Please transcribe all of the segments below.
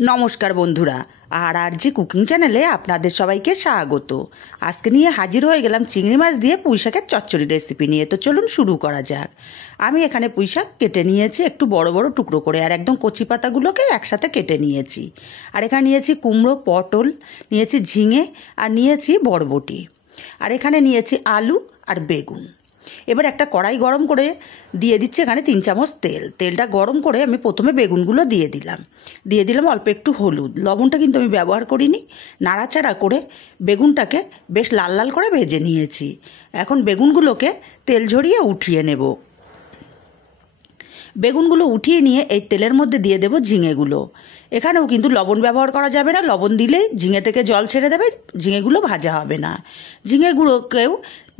নমস্কার বন্ধুরা, আর কুকিং চ্যানেলে আপনাদের সবাইকে স্বাগত। আজকে নিয়ে হাজির হয়ে গেলাম চিংড়ি মাছ দিয়ে পুঁই শাকের চচ্চড়ি রেসিপি নিয়ে। তো চলুন শুরু করা যাক। আমি এখানে পুঁই শাক কেটে নিয়েছি একটু বড় বড় টুকরো করে, আর একদম কচি পাতাগুলোকে একসাথে কেটে নিয়েছি। আর এখানে নিয়েছি কুমড়ো, পটল, নিয়েছি ঝিঙে, আর নিয়েছি বরবটি, আর এখানে নিয়েছি আলু আর বেগুন। এবার একটা কড়াই গরম করে দিয়ে দিচ্ছি এখানে 3 চামচ তেল। তেলটা গরম করে আমি প্রথমে বেগুনগুলো দিয়ে দিলাম অল্প একটু হলুদ। লবণটা কিন্তু আমি ব্যবহার করিনি। নাড়াচাড়া করে বেগুনটাকে বেশ লাল লাল করে ভেজে নিয়েছি। এখন বেগুনগুলোকে তেল ঝরিয়ে উঠিয়ে নেব। বেগুনগুলো উঠিয়ে নিয়ে এই তেলের মধ্যে দিয়ে দেব ঝিঙেগুলো। এখানেও কিন্তু লবণ ব্যবহার করা যাবে না, লবণ দিলেই ঝিঙে থেকে জল ছেড়ে দেবে, ঝিঙেগুলো ভাজা হবে না। ঝিঙেগুলোকেও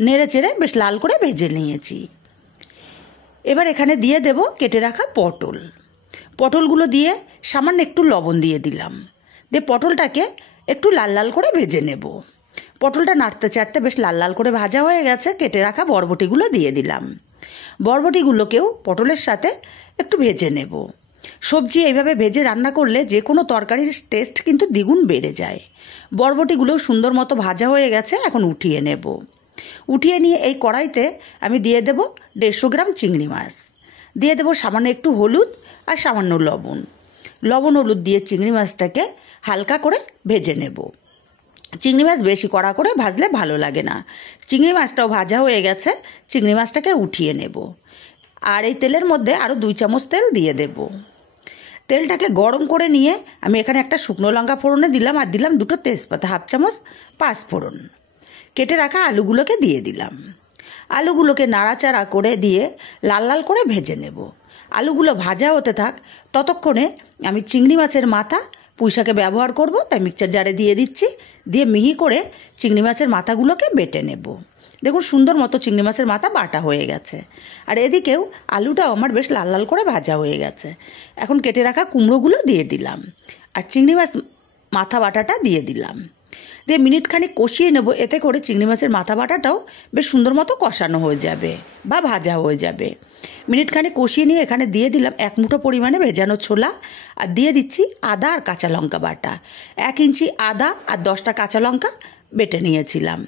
নেড়ে চেড়ে বেশ লাল করে ভেজে নিয়েছি। এবার এখানে দিয়ে দেব কেটে রাখা পটলগুলো দিয়ে সামান্য একটু লবণ দিয়ে দিলাম। দিয়ে পটলটাকে একটু লাল লাল করে ভেজে নেব। পটলটা নাড়তে চাড়তে বেশ লাল লাল করে ভাজা হয়ে গেছে। কেটে রাখা বরবটিগুলো দিয়ে দিলাম। বরবটিগুলোকেও পটলের সাথে একটু ভেজে নেব। সবজি এইভাবে ভেজে রান্না করলে যে কোনো তরকারির টেস্ট কিন্তু দ্বিগুণ বেড়ে যায়। বরবটিগুলো সুন্দর মতো ভাজা হয়ে গেছে, এখন উঠিয়ে নেব। উঠিয়ে নিয়ে এই কড়াইতে আমি দিয়ে দেব 150 গ্রাম চিংড়ি মাছ। দিয়ে দেব সামান্য একটু হলুদ আর সামান্য লবণ হলুদ দিয়ে চিংড়ি মাছটাকে হালকা করে ভেজে নেব। চিংড়ি মাছ বেশি কড়া করে ভাজলে ভালো লাগে না। চিংড়ি মাছটাও ভাজা হয়ে গেছে, চিংড়ি মাছটাকে উঠিয়ে নেব। আর এই তেলের মধ্যে আরও 2 চামচ তেল দিয়ে দেব। তেলটাকে গরম করে নিয়ে আমি এখানে একটা শুকনো লঙ্কা ফোড়নে দিলাম, আর দিলাম 2টো তেজপাতা, 1/2 চামচ পাঁচফোড়ন। কেটে রাখা আলুগুলোকে দিয়ে দিলাম। আলুগুলোকে নাড়াচাড়া করে দিয়ে লাল লাল করে ভেজে নেব। আলুগুলো ভাজা হতে থাক, ততক্ষণে আমি চিংড়ি মাছের মাথা পুঁই শাকে ব্যবহার করব, তাই মিক্সচার জারে দিয়ে দিচ্ছি। দিয়ে মিহি করে চিংড়ি মাছের মাথাগুলোকে বেটে নেব। দেখুন সুন্দর মতো চিংড়ি মাছের মাথা বাটা হয়ে গেছে। আর এদিকেও আলুটাও আমার বেশ লাল লাল করে ভাজা হয়ে গেছে। এখন কেটে রাখা কুমড়োগুলো দিয়ে দিলাম, আর চিংড়ি মাছ মাথা বাটাটা দিয়ে দিলাম। দিয়ে মিনিটখানিক কষিয়ে নেব। এতে করে চিংড়ি মাছের মাথা বাটাটাও বেশ সুন্দর মতো কষানো হয়ে যাবে বা ভাজা হয়ে যাবে। মিনিটখানিক কষিয়ে নিয়ে এখানে দিয়ে দিলাম 1 মুঠো পরিমাণে ভেজানো ছোলা, আর দিয়ে দিচ্ছি আদা আর কাঁচা লঙ্কা বাটা। 1 ইঞ্চি আদা আর 10টা কাঁচা লঙ্কা বেটে নিয়েছিলাম।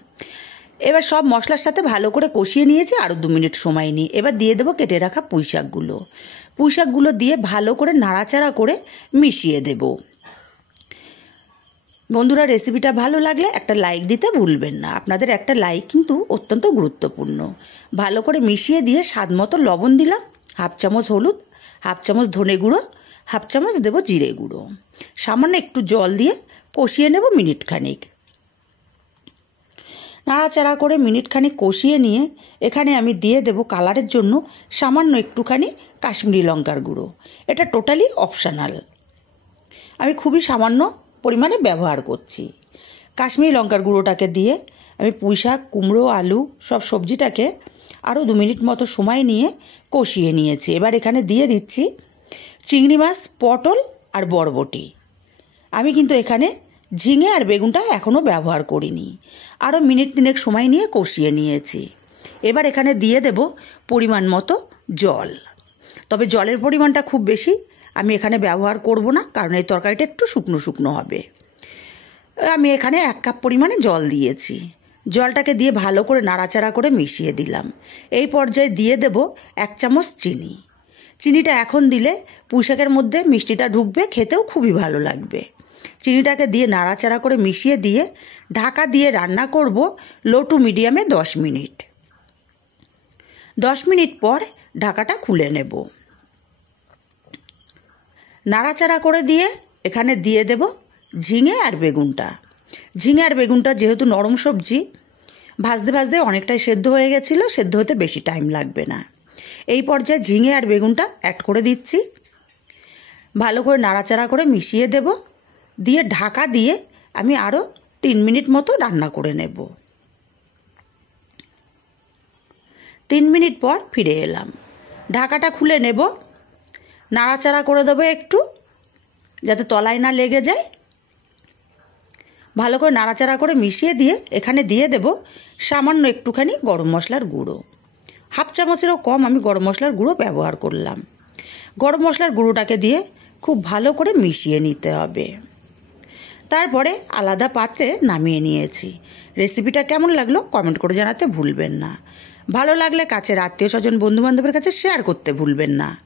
এবার সব মশলার সাথে ভালো করে কষিয়ে নিয়েছি আরও 2 মিনিট সময় নিয়ে। এবার দিয়ে দেবো কেটে রাখা পুঁই শাকগুলো দিয়ে ভালো করে নাড়াচাড়া করে মিশিয়ে দেব। বন্ধুরা, রেসিপিটা ভালো লাগলে একটা লাইক দিতে ভুলবেন না। আপনাদের একটা লাইক কিন্তু অত্যন্ত গুরুত্বপূর্ণ। ভালো করে মিশিয়ে দিয়ে স্বাদ মতো লবণ দিলাম, 1/2 চামচ হলুদ, 1/2 চামচ ধনে গুঁড়ো, 1/2 চামচ দেবো জিরে গুঁড়ো। সামান্য একটু জল দিয়ে কষিয়ে নেব মিনিটখানিক। নাড়াচাড়া করে মিনিটখানিক কষিয়ে নিয়ে এখানে আমি দিয়ে দেব কালারের জন্য সামান্য একটুখানি কাশ্মীরি লঙ্কার গুঁড়ো। এটা টোটালি অপশনাল, আমি খুবই সামান্য পরিমাণে ব্যবহার করছি। কাশ্মীরি লঙ্কার গুঁড়োটাকে দিয়ে আমি পুঁই শাক, কুমড়ো, আলু সব সবজিটাকে আরও 2 মিনিট মতো সময় নিয়ে কষিয়ে নিয়েছি। এবার এখানে দিয়ে দিচ্ছি চিংড়ি মাছ, পটল আর বরবটি। আমি কিন্তু এখানে ঝিঙে আর বেগুনটা এখনও ব্যবহার করিনি। আরও মিনিট 3 সময় নিয়ে কষিয়ে নিয়েছি। এবার এখানে দিয়ে দেব পরিমাণ মতো জল। তবে জলের পরিমাণটা খুব বেশি আমি এখানে ব্যবহার করব না, কারণ এই তরকারিটা একটু শুকনো শুকনো হবে। আমি এখানে 1 কাপ পরিমাণে জল দিয়েছি। জলটাকে দিয়ে ভালো করে নাড়াচাড়া করে মিশিয়ে দিলাম। এই পর্যায়ে দিয়ে দেব 1 চামচ চিনি। চিনিটা এখন দিলে পুঁই শাকের মধ্যে মিষ্টিটা ঢুকবে, খেতেও খুবই ভালো লাগবে। চিনিটাকে দিয়ে নাড়াচাড়া করে মিশিয়ে দিয়ে ঢাকা দিয়ে রান্না করব লো টু মিডিয়ামে 10 মিনিট। 10 মিনিট পর ঢাকাটা খুলে নেব। নাড়াচাড়া করে দিয়ে এখানে দিয়ে দেব ঝিঙে আর বেগুনটা যেহেতু নরম সবজি, ভাজতে ভাজতে অনেকটাই সেদ্ধ হয়ে গেছিলো, সেদ্ধ হতে বেশি টাইম লাগবে না। এই পর্যায়ে ঝিঙে আর বেগুনটা অ্যাড করে দিচ্ছি। ভালো করে নাড়াচাড়া করে মিশিয়ে দেব। দিয়ে ঢাকা দিয়ে আমি আরও 3 মিনিট মতো রান্না করে নেব। 3 মিনিট পর ফিরে এলাম। ঢাকাটা খুলে নেব। নাড়াচাড়া করে দেবো একটু, যাতে তলায় না লেগে যায়। ভালো করে নাড়াচাড়া করে মিশিয়ে দিয়ে এখানে দিয়ে দেব সামান্য একটুখানি গরম মশলার গুঁড়ো। 1/2 চামচেরও কম আমি গরম মশলার গুঁড়ো ব্যবহার করলাম। গরম মশলার গুঁড়োটাকে দিয়ে খুব ভালো করে মিশিয়ে নিতে হবে। তারপরে আলাদা পাত্রে নামিয়ে নিয়েছি। রেসিপিটা কেমন লাগলো কমেন্ট করে জানাতে ভুলবেন না। ভালো লাগলে কাছের আত্মীয় স্বজন বন্ধুবান্ধবের কাছে শেয়ার করতে ভুলবেন না।